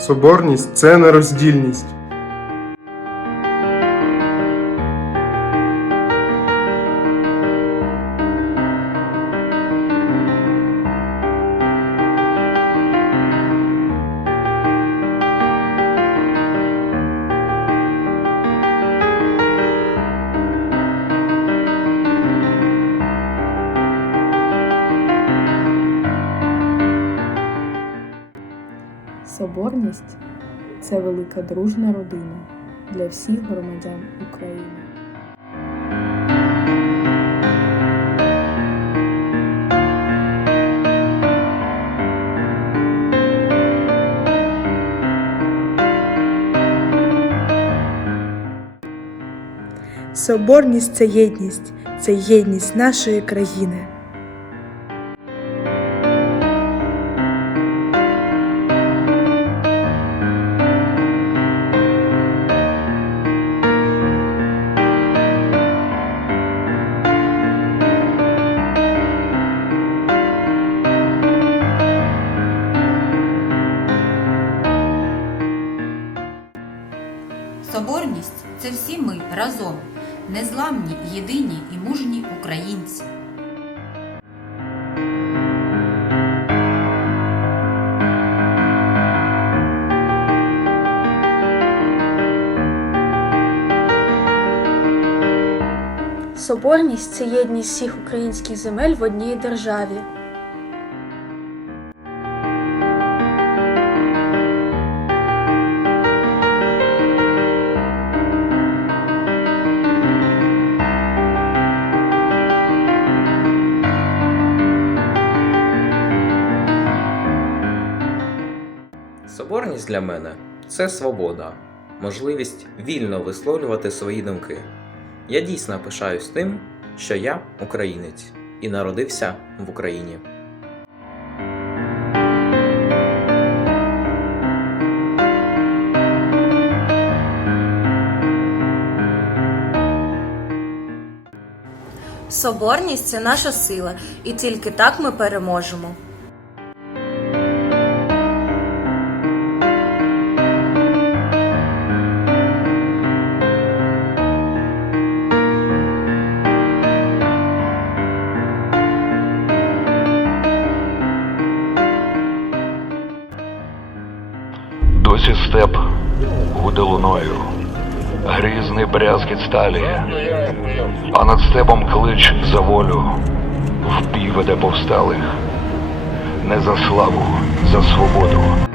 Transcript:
Соборність це нероздільність. Соборність це велика дружна родина для всіх громадян України. Соборність це єдність, це єдність нашої країни. Соборність це всі ми разом, незламні, єдині і мужні українці. Соборність це єдність всіх українських земель в одній державі. Соборність для мене це свобода, можливість вільно висловлювати свої думки. Я дійсно пишаюсь тим, що я українець і народився в Україні. Соборність це наша сила, і тільки так ми переможемо. Досі степ гуде луною, грізний брязкіт сталі, а над степом клич за волю, Впіведе веде повсталих, не за славу, за свободу.